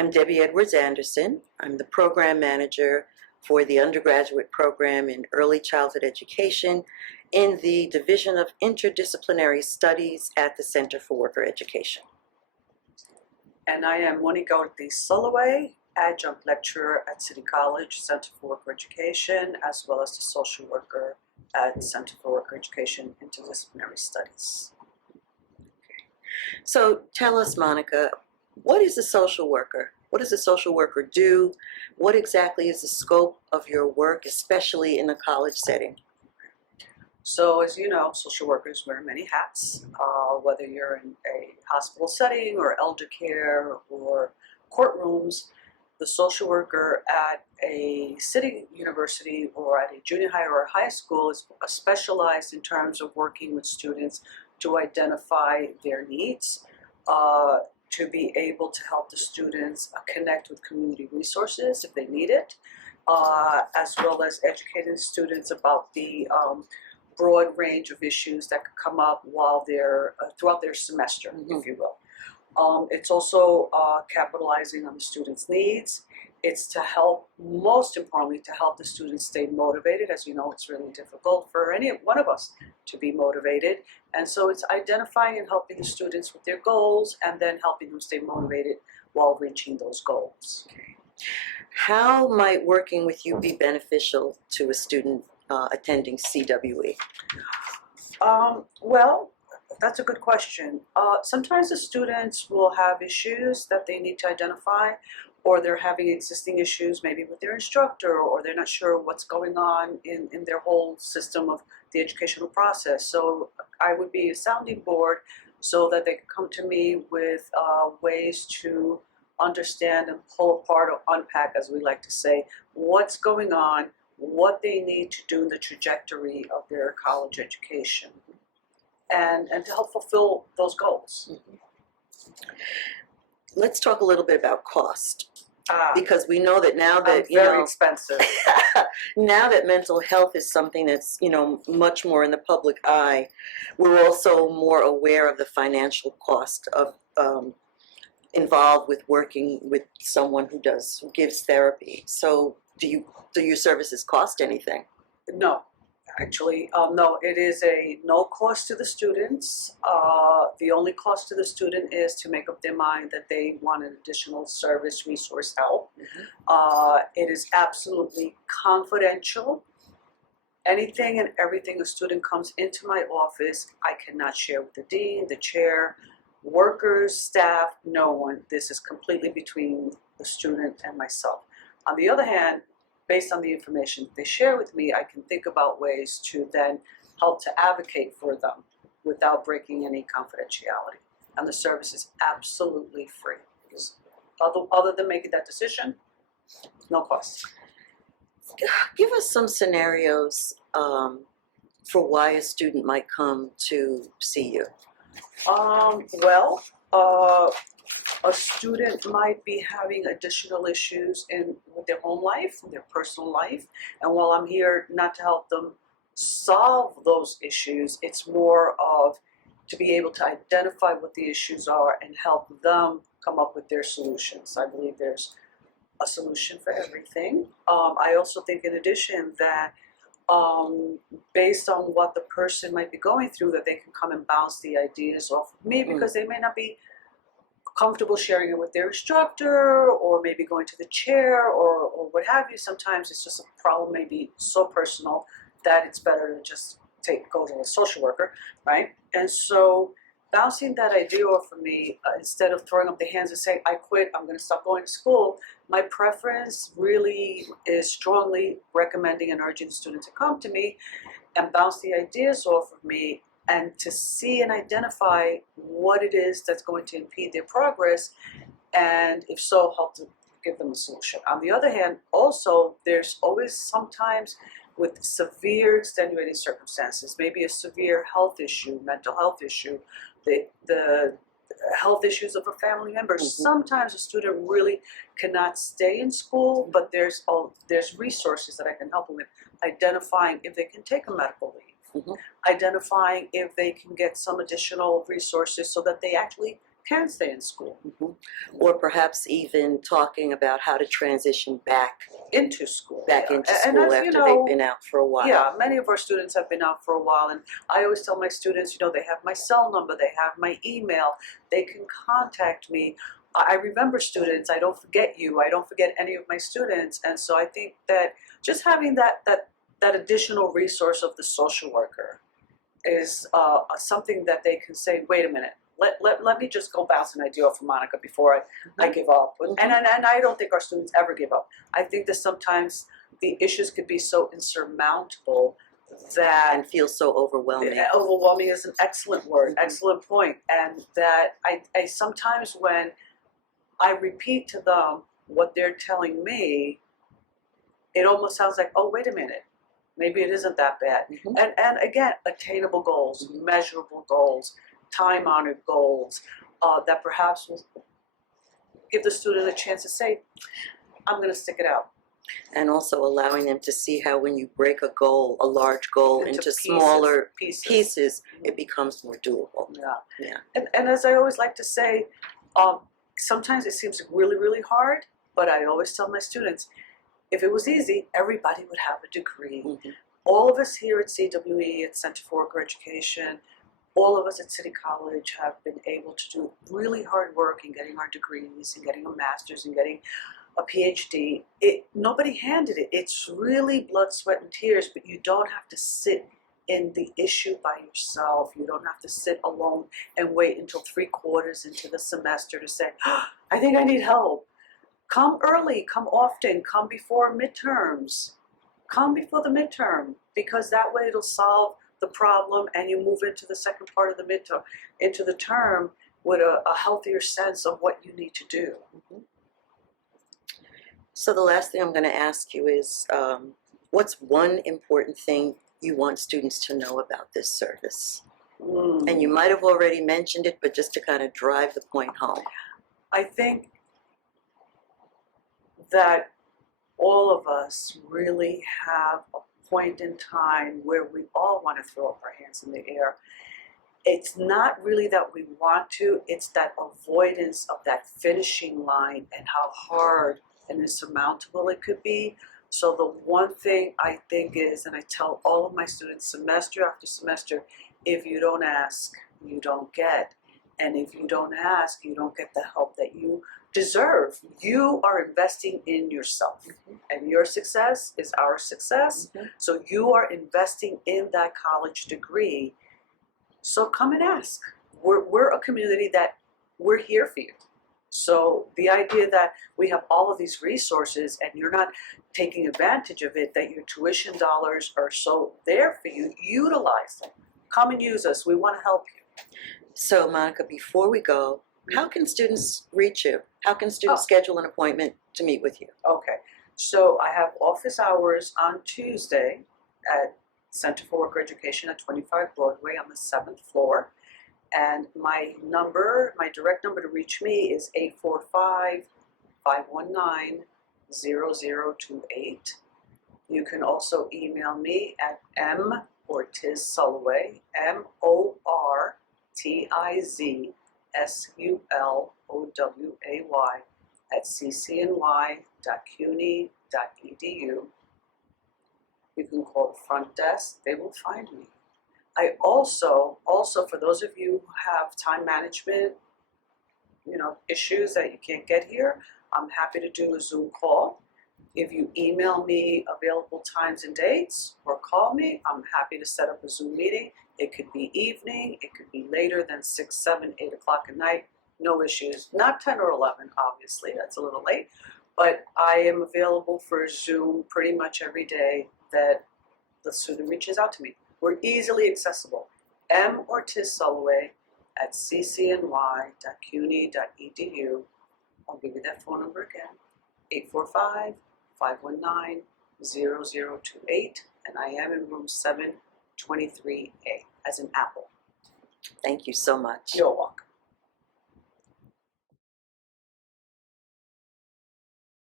I'm Debbie Edwards Anderson. I'm the program manager for the undergraduate program in early childhood education in the Division of Interdisciplinary Studies at the Center for Worker Education. And I am Monica Ortiz-Suloway, adjunct lecturer at City College, Center for Worker Education, as well as the social worker at Center for Worker Education Interdisciplinary Studies. So tell us, Monica, what is a social worker? What does a social worker do? What exactly is the scope of your work, especially in a college setting? So as you know, social workers wear many hats, whether you're in a hospital setting or elder care or courtrooms. The social worker at a city university or at a junior high or a high school is specialized in terms of working with students to identify their needs, to be able to help the students connect with community resources if they need it, as well as educating students about the broad range of issues that could come up while they're throughout their semester, if you will. It's also capitalizing on the students' needs. It's to help, most importantly, to help the students stay motivated. As you know, it's really difficult for any one of us to be motivated. And so it's identifying and helping the students with their goals and then helping them stay motivated while reaching those goals. Okay. How might working with you be beneficial to a student attending CWE? Well, that's a good question. Sometimes the students will have issues that they need to identify, or they're having existing issues maybe with their instructor, or they're not sure what's going on in their whole system of the educational process. So I would be a sounding board so that they can come to me with ways to understand and pull apart or unpack, as we like to say, what's going on, what they need to do in the trajectory of their college education, and to help fulfill those goals. Let's talk a little bit about cost. Because we know that now that very expensive. Now that mental health is something that's much more in the public eye, we're also more aware of the financial cost of involved with working with someone who gives therapy. So do your services cost anything? No. Actually, no, it is a no cost to the students. The only cost to the student is to make up their mind that they want an additional service, resource, help. It is absolutely confidential. Anything and everything a student comes into my office, I cannot share with the dean, the chair, workers, staff, no one. This is completely between the student and myself. On the other hand, based on the information they share with me, I can think about ways to then help to advocate for them without breaking any confidentiality. And the service is absolutely free. Other than making that decision, no cost. Give us some scenarios for why a student might come to see you. A student might be having additional issues with their home life, their personal life, and while I'm here not to help them solve those issues, it's more of to be able to identify what the issues are and help them come up with their solutions. I believe there's a solution for everything. I also think in addition that based on what the person might be going through, that they can come and bounce the ideas off of me because they may not be comfortable sharing it with their instructor, or maybe going to the chair, or what have you. Sometimes it's just a problem maybe so personal that it's better to just go to a social worker, right? And so bouncing that idea off of me, instead of throwing up the hands and saying, I quit, I'm going to stop going to school, my preference really is strongly recommending and urging the student to come to me and bounce the ideas off of me, and to see and identify what it is that's going to impede their progress, and if so, help to give them a solution. On the other hand, also, there's always sometimes with severe extenuating circumstances, maybe a severe health issue, mental health issue, the health issues of a family member. Sometimes a student really cannot stay in school, but there's resources that I can help them with, identifying if they can take a medical leave, identifying if they can get some additional resources so that they actually can stay in school, Mhm. Or perhaps even talking about how to transition back into school. into And school as after you they've know, been out for a while. yeah, many of our students have been out for a while, and I always tell my students, they have my cell number, they have my email, they can contact me. I remember students, I don't forget you, I don't forget any of my students, and so I think that just having that additional resource of the social worker is something that they can say, wait a minute, let me just go bounce an idea off of Monica before I give up. And I don't think our students ever give up. I think that sometimes the issues could be so insurmountable that And feel so overwhelming. overwhelming is an excellent word, Mhm. excellent point. And that I sometimes when I repeat to them what they're telling me, it almost sounds like, oh, wait a minute, maybe it isn't that bad. Mhm. And again, attainable goals, measurable goals, time-honored goals, that perhaps will give the student a chance to say, I'm going to stick it out. And also allowing them to see how when you break a goal, a large goal, into pieces, smaller pieces, it becomes more doable. Yeah. Yeah. And as I always like to say, sometimes it seems really, really hard, but I always tell my students, if it was easy, everybody would have a degree. Mhm. All of us here at CWE, at Center for Worker Education, all of us at City College have been able to do really hard work in getting our degrees and getting a master's and getting a PhD. Nobody handed it. It's really blood, sweat, and tears, but you don't have to sit in the issue by yourself. You don't have to sit alone and wait until 3/4 into the semester to say, I think I need help. Come early, come often, come before midterms. Come before the midterm, because that way it'll solve the problem and you move into the second part of the midterm, into the term with a healthier sense of what you need to do. Mhm. So the last thing I'm going to ask you is, what's one important thing you want students to know about this service? And you might have already mentioned it, but just to kind of drive the point home. I think that all of us really have a point in time where we all want to throw up our hands in the air. It's not really that we want to, it's that avoidance of that finishing line and how hard and insurmountable it could be. So the one thing I think is, and I tell all of my students semester after semester, if you don't ask, you don't get. And if you don't ask, you don't get the help that you deserve. You are investing in yourself, and your success is our success. So you are investing in that college degree. So come and ask. We're a community that we're here for you. So the idea that we have all of these resources and you're not taking advantage of it, that your tuition dollars are so there for you, utilize them. Come and use us. We want to help you. So Monica, before we go, how can students reach you? How can students schedule an appointment to meet with you? Okay, so I have office hours on Tuesday at Center for Worker Education at 25 Broadway on the 7th floor. And my direct number to reach me is 845-519-0028. You can also email me at Ortiz-Suloway, MORTIZSULOWAY at ccny.cuny.edu. You can call the front desk, they will find me. I also for those of you who have time management, issues that you can't get here, I'm happy to do a Zoom call. If you email me available times and dates or call me, I'm happy to set up a Zoom meeting. It could be evening, it could be later than 6, 7, 8 o'clock at night, no issues. Not 10 or 11, obviously, that's a little late, but I am available for Zoom pretty much every day that the student reaches out to me. We're easily accessible. Ortiz-Suloway at ccny.cuny.edu. I'll give you that phone number again, 845-519-0028, and I am in room 723A, as in Apple. Thank you so much. You're welcome.